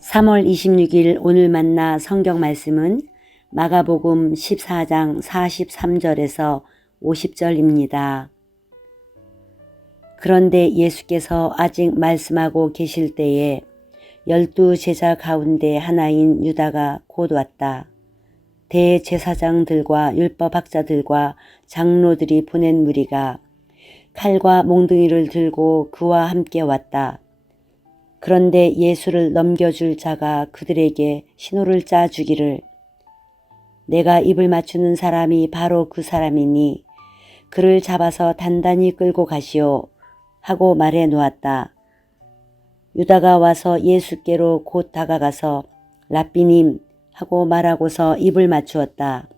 3월 26일 오늘 만나 성경 말씀은 마가복음 14장 43절에서 50절입니다. 그런데 예수께서 아직 말씀하고 계실 때에 12 제자 가운데 하나인 유다가 곧 왔다. 대제사장들과 율법학자들과 장로들이 보낸 무리가 칼과 몽둥이를 들고 그와 함께 왔다. 그런데 예수를 넘겨줄 자가 그들에게 신호를 짜 주기를 내가 입을 맞추는 사람이 바로 그 사람이니 그를 잡아서 단단히 끌고 가시오 하고 말해 놓았다. 유다가 와서 예수께로 곧 다가가서 랍비님 하고 말하고서 입을 맞추었다.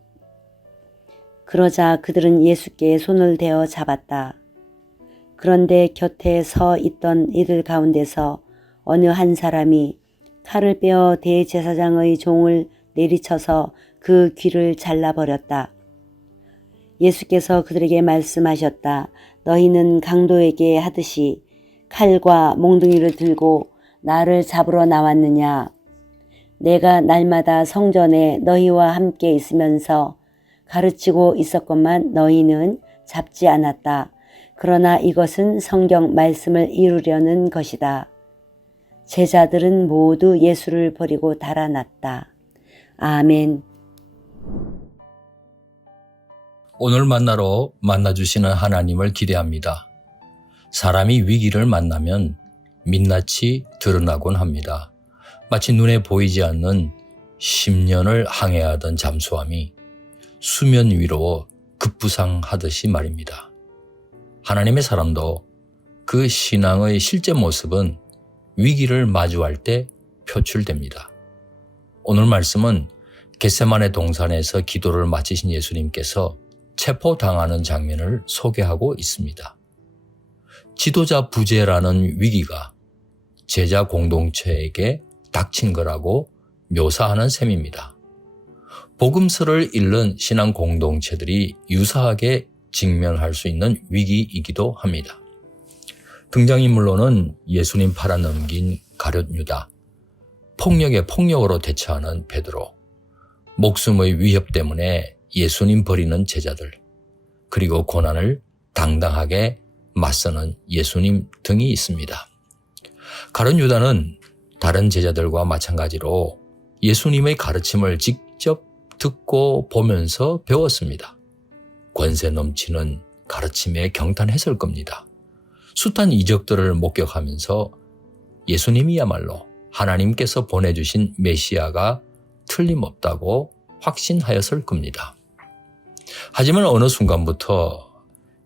그러자 그들은 예수께 손을 대어 잡았다. 그런데 곁에 서 있던 이들 가운데서 어느 한 사람이 칼을 빼어 대제사장의 종을 내리쳐서 그 귀를 잘라버렸다. 예수께서 그들에게 말씀하셨다. 너희는 강도에게 하듯이 칼과 몽둥이를 들고 나를 잡으러 나왔느냐. 내가 날마다 성전에 너희와 함께 있으면서 가르치고 있었건만 너희는 잡지 않았다. 그러나 이것은 성경 말씀을 이루려는 것이다. 제자들은 모두 예수를 버리고 달아났다. 아멘. 오늘 만나러 만나주시는 하나님을 기대합니다. 사람이 위기를 만나면 민낯이 드러나곤 합니다. 마치 눈에 보이지 않는 10년을 항해하던 잠수함이 수면 위로 급부상하듯이 말입니다. 하나님의 사람도 그 신앙의 실제 모습은 위기를 마주할 때 표출됩니다. 오늘 말씀은 겟세마네 동산에서 기도를 마치신 예수님께서 체포당하는 장면을 소개하고 있습니다. 지도자 부재라는 위기가 제자 공동체에게 닥친 거라고 묘사하는 셈입니다. 복음서를 읽는 신앙 공동체들이 유사하게 직면할 수 있는 위기이기도 합니다. 등장인물로는 예수님 팔아넘긴 가룟 유다, 폭력에 폭력으로 대처하는 베드로, 목숨의 위협 때문에 예수님 버리는 제자들, 그리고 고난을 당당하게 맞서는 예수님 등이 있습니다. 가룟 유다는 다른 제자들과 마찬가지로 예수님의 가르침을 직접 듣고 보면서 배웠습니다. 권세 넘치는 가르침에 경탄했을 겁니다. 숱한 이적들을 목격하면서 예수님이야말로 하나님께서 보내주신 메시아가 틀림없다고 확신하였을 겁니다. 하지만 어느 순간부터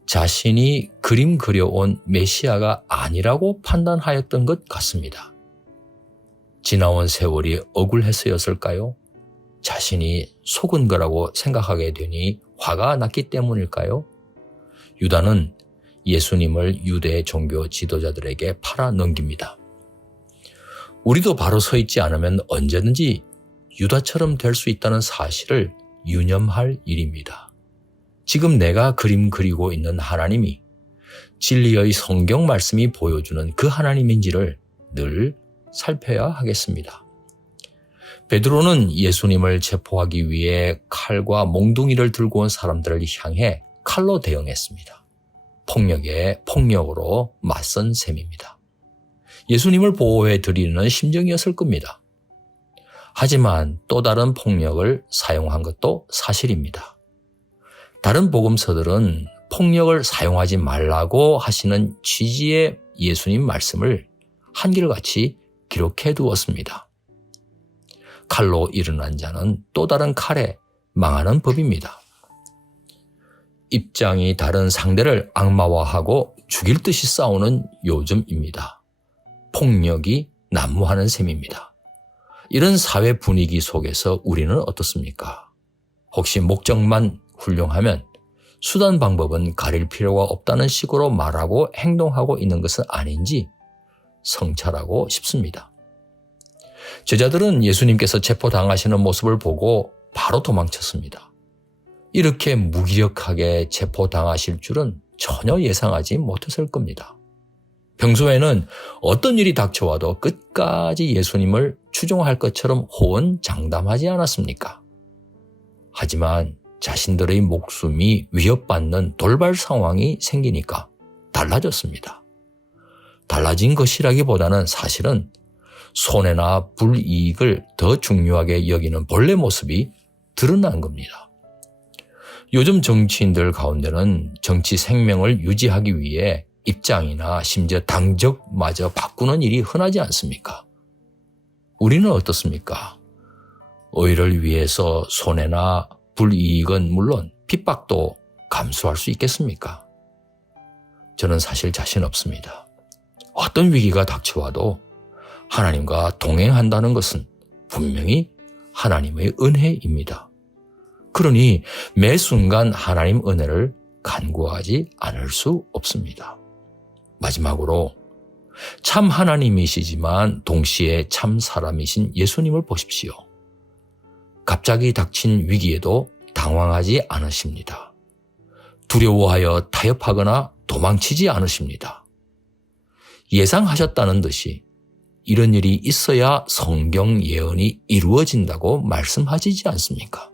자신이 그림 그려온 메시아가 아니라고 판단하였던 것 같습니다. 지나온 세월이 억울해서였을까요? 자신이 속은 거라고 생각하게 되니 화가 났기 때문일까요? 유다는 예수님을 유대 종교 지도자들에게 팔아 넘깁니다. 우리도 바로 서 있지 않으면 언제든지 유다처럼 될 수 있다는 사실을 유념할 일입니다. 지금 내가 그림 그리고 있는 하나님이 진리의 성경 말씀이 보여주는 그 하나님인지를 늘 살펴야 하겠습니다. 베드로는 예수님을 체포하기 위해 칼과 몽둥이를 들고 온 사람들을 향해 칼로 대응했습니다. 폭력에 폭력으로 맞선 셈입니다. 예수님을 보호해 드리는 심정이었을 겁니다. 하지만 또 다른 폭력을 사용한 것도 사실입니다. 다른 복음서들은 폭력을 사용하지 말라고 하시는 취지의 예수님 말씀을 한결같이 기록해 두었습니다. 칼로 일어난 자는 또 다른 칼에 망하는 법입니다. 입장이 다른 상대를 악마화하고 죽일 듯이 싸우는 요즘입니다. 폭력이 난무하는 셈입니다. 이런 사회 분위기 속에서 우리는 어떻습니까? 혹시 목적만 훌륭하면 수단 방법은 가릴 필요가 없다는 식으로 말하고 행동하고 있는 것은 아닌지 성찰하고 싶습니다. 제자들은 예수님께서 체포당하시는 모습을 보고 바로 도망쳤습니다. 이렇게 무기력하게 체포당하실 줄은 전혀 예상하지 못했을 겁니다. 평소에는 어떤 일이 닥쳐와도 끝까지 예수님을 추종할 것처럼 호언장담하지 않았습니까? 하지만 자신들의 목숨이 위협받는 돌발 상황이 생기니까 달라졌습니다. 달라진 것이라기보다는 사실은 손해나 불이익을 더 중요하게 여기는 본래 모습이 드러난 겁니다. 요즘 정치인들 가운데는 정치 생명을 유지하기 위해 입장이나 심지어 당적마저 바꾸는 일이 흔하지 않습니까? 우리는 어떻습니까? 의를 위해서 손해나 불이익은 물론 핍박도 감수할 수 있겠습니까? 저는 사실 자신 없습니다. 어떤 위기가 닥쳐와도 하나님과 동행한다는 것은 분명히 하나님의 은혜입니다. 그러니 매 순간 하나님 은혜를 간구하지 않을 수 없습니다. 마지막으로 참 하나님이시지만 동시에 참 사람이신 예수님을 보십시오. 갑자기 닥친 위기에도 당황하지 않으십니다. 두려워하여 타협하거나 도망치지 않으십니다. 예상하셨다는 듯이 이런 일이 있어야 성경 예언이 이루어진다고 말씀하시지 않습니까?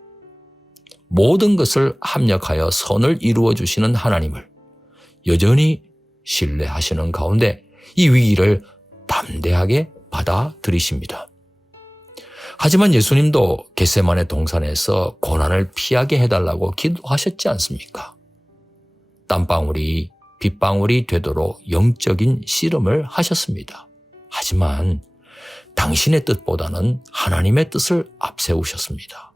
모든 것을 합력하여 선을 이루어 주시는 하나님을 여전히 신뢰하시는 가운데 이 위기를 담대하게 받아들이십니다. 하지만 예수님도 겟세마네 동산에서 고난을 피하게 해달라고 기도하셨지 않습니까? 땀방울이 빗방울이 되도록 영적인 씨름을 하셨습니다. 하지만 당신의 뜻보다는 하나님의 뜻을 앞세우셨습니다.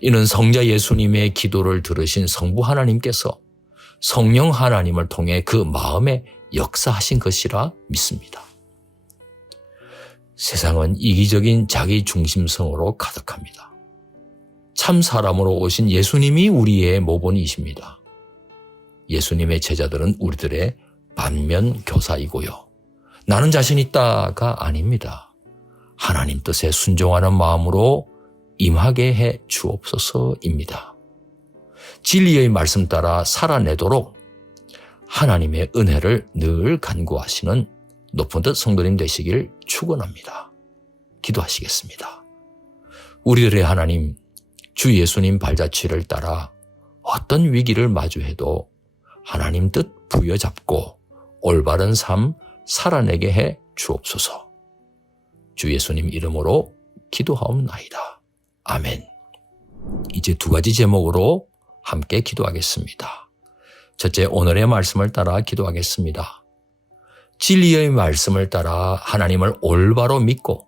이는 성자 예수님의 기도를 들으신 성부 하나님께서 성령 하나님을 통해 그 마음에 역사하신 것이라 믿습니다. 세상은 이기적인 자기 중심성으로 가득합니다. 참 사람으로 오신 예수님이 우리의 모본이십니다. 예수님의 제자들은 우리들의 반면 교사이고요. 나는 자신 있다가 아닙니다. 하나님 뜻에 순종하는 마음으로 임하게 해 주옵소서입니다. 진리의 말씀 따라 살아내도록 하나님의 은혜를 늘 간구하시는 높은 뜻 성도님 되시길 축원합니다. 기도하시겠습니다. 우리들의 하나님, 주 예수님 발자취를 따라 어떤 위기를 마주해도 하나님 뜻 부여잡고 올바른 삶 살아내게 해 주옵소서. 주 예수님 이름으로 기도하옵나이다. 아멘. 이제 두 가지 제목으로 함께 기도하겠습니다. 첫째, 오늘의 말씀을 따라 기도하겠습니다. 진리의 말씀을 따라 하나님을 올바로 믿고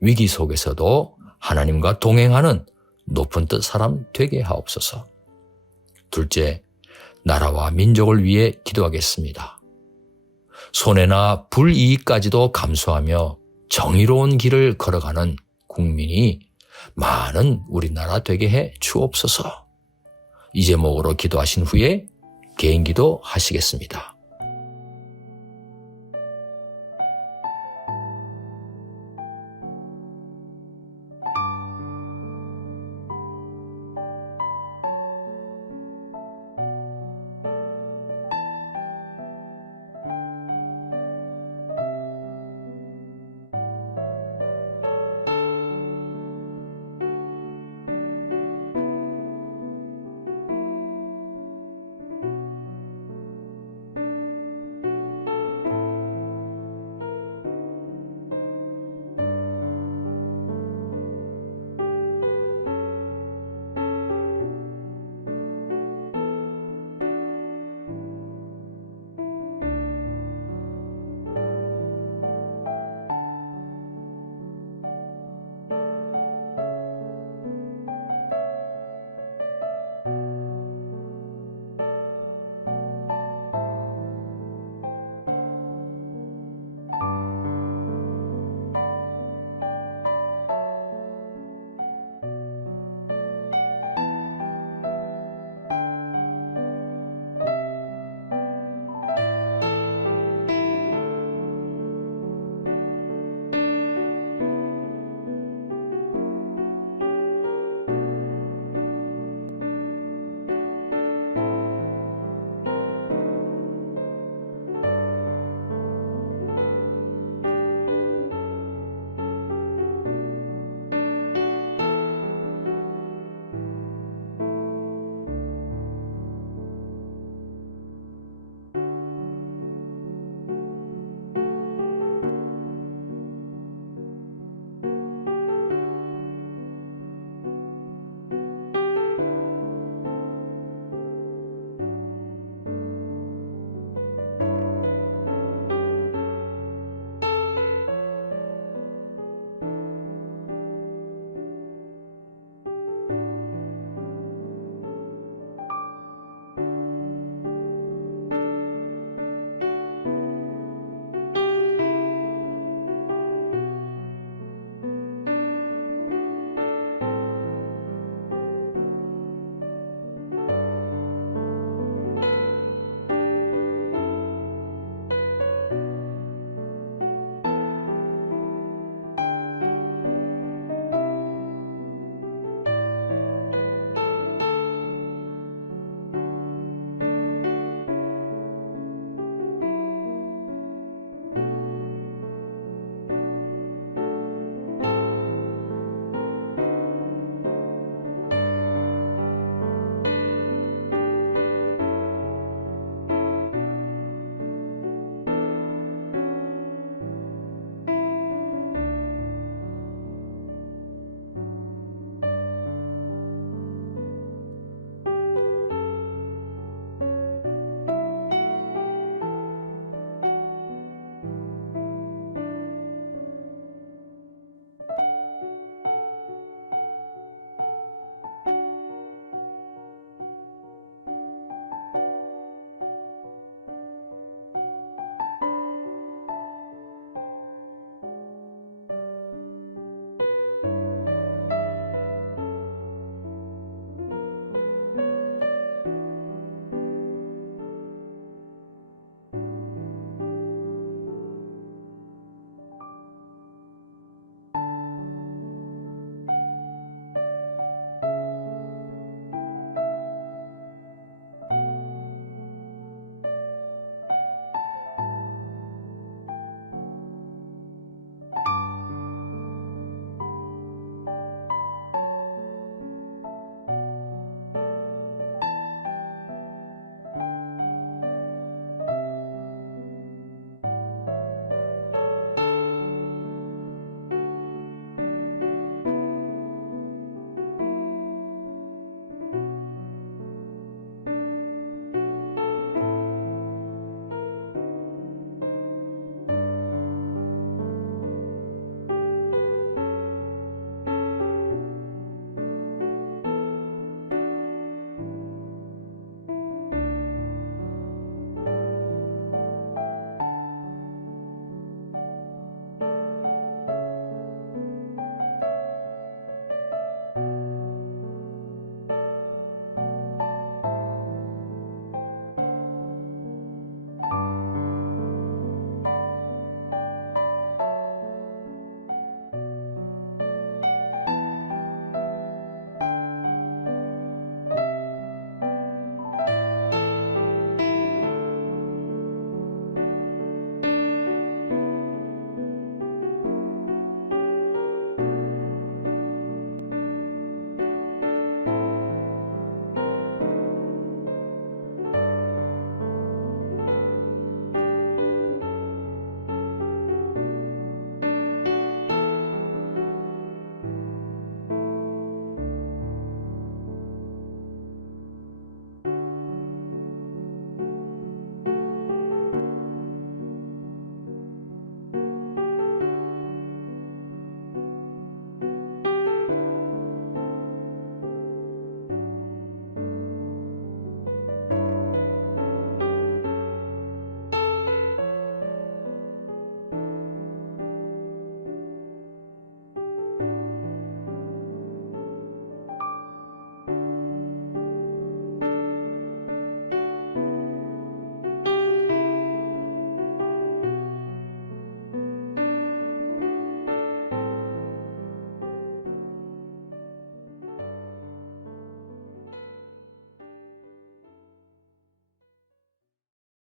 위기 속에서도 하나님과 동행하는 높은 뜻 사람 되게 하옵소서. 둘째, 나라와 민족을 위해 기도하겠습니다. 손해나 불이익까지도 감수하며 정의로운 길을 걸어가는 국민이 많은 우리나라 되게 해 주옵소서. 이 제목으로 기도하신 후에 개인 기도 하시겠습니다.